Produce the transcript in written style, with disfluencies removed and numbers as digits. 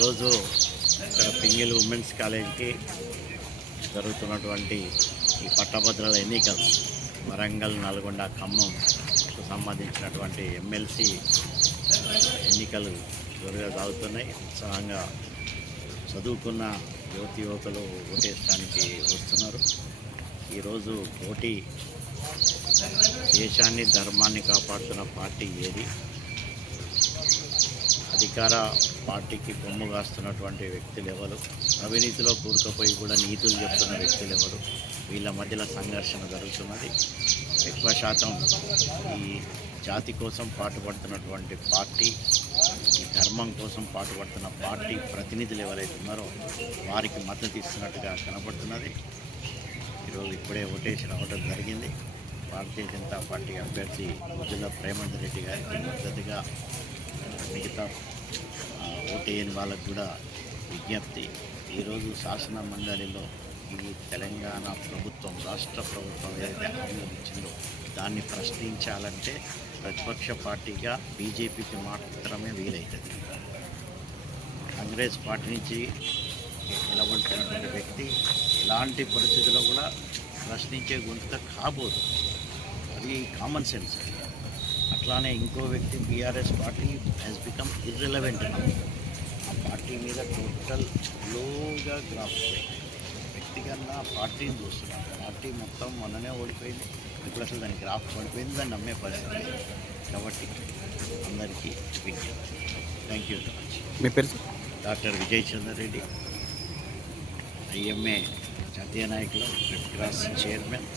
ఈరోజు ఇక్కడ పింగిల్ ఉమెన్స్ కాలేజీకి జరుగుతున్నటువంటి ఈ పట్టభద్రుల ఎన్నికలు వరంగల్, నల్గొండ, ఖమ్మంకు సంబంధించినటువంటి ఎమ్మెల్సీ ఎన్నికలు జరుగుతున్నాయి. ఉత్సాహంగా చదువుకున్న యువతులు ఓటేయడానికి వస్తున్నారు. ఈరోజు పోటీ దేశాన్ని, ధర్మాన్ని కాపాడుతున్న పార్టీ ఏది, అధికార పార్టీకి కొమ్ము కాస్తున్నటువంటి వ్యక్తులు ఎవరు, అవినీతిలో కూరుకుపోయి కూడా నీతులు చెప్తున్న వ్యక్తులు ఎవరు, వీళ్ళ మధ్యలో సంఘర్షణ జరుగుతున్నది. ఎక్కువ శాతం ఈ జాతి కోసం పాటుపడుతున్నటువంటి పార్టీ, ఈ ధర్మం కోసం పాటుపడుతున్న పార్టీ ప్రతినిధులు ఎవరైతే ఉన్నారో వారికి మద్దతు ఇస్తున్నట్టుగా కనబడుతున్నది. ఈరోజు ఇప్పుడే ఓటేసి రావడం జరిగింది. భారతీయ జనతా పార్టీ అభ్యర్థి ముద్దుల ప్రేమేందర్ రెడ్డి గారికి మద్దతుగా మిగతా ఓటేయని వాళ్ళకు కూడా విజ్ఞప్తి. ఈరోజు శాసన మండలిలో ఈ తెలంగాణ ప్రభుత్వం, రాష్ట్ర ప్రభుత్వం ఏదైతే హామీ ఇచ్చిందో దాన్ని ప్రశ్నించాలంటే ప్రతిపక్ష పార్టీగా బీజేపీకి మాత్రమే వీలవుతుంది. కాంగ్రెస్ పార్టీ నుంచి నిలబడుతున్నటువంటి వ్యక్తి ఎలాంటి పరిస్థితుల్లో కూడా ప్రశ్నించే గొంతుక కాబోదు. అది కామన్ సెన్స్. అట్లానే ఇంకో వ్యక్తి BRS party has become irrelevant. ఆ పార్టీ మీద టోటల్ లోగా గ్రాఫ్ వ్యక్తిగతంగా పార్టీని చూస్తున్నాం. పార్టీ మొత్తం మొన్ననే ఓడిపోయింది, ఇప్పుడు అసలు దాని గ్రాఫ్ పడిపోయింది, దాన్ని నమ్మే పరిస్థితి. కాబట్టి అందరికీ విజ్ఞప్తి. Thank you very much. మీ పేరు? డాక్టర్ విజయ్ చందర్ రెడ్డి, IMA జాతీయ నాయకులు, రెడ్ క్రాస్ చైర్మన్.